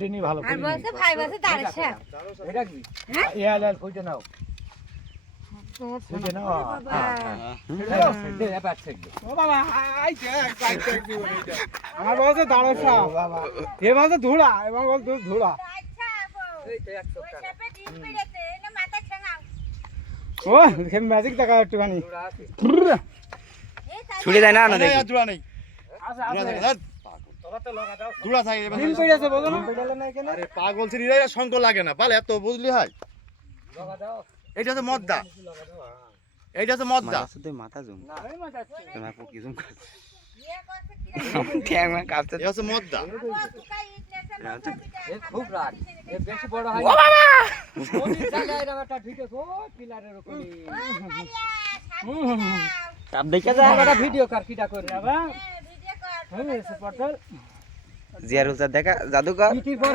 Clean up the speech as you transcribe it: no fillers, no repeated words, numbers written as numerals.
চিনি ভালো আর বলছে ভাই বলছে দাঁড়াচ্ছে এটা কি ইয়া লাল কইতে নাও কইতে নাও ও বাবা আইছে দিব এইটা আমার বলছে দাঁড়াছা বাবা এ বলছে ধুলা এবং বল ধুলা ও দেখেন ম্যাজিক দেখা একটুখানি ছুড়ে দেয় না না দেখি ধুলা নেই ধুলা থাকে দিন কইরাছে বলো না আরে পাগল ছিলি রে শঙ্কর লাগে না বাল এত বুঝলি হয় এটা তো মদ্দা এইটা তো মদ্দা তুই মাথা জুম না আমি মাথাচ্ছি তোমার কি জুম কর ঠ্যাং মা কাঁপতে এটা তো মদ্দা খুব রাত এ বেশি বড় হয় ও বাবা ওই জায়গায় এরকম একটা ঢুকে ও পিলারের উপরে কাপ দেখে যা একটা ভিডিও কর কিটা করে বাবা ভিডিও কর হ্যাঁ সে পটল জিয়ারুল স্যার দেখা জাদুকর ইতির পর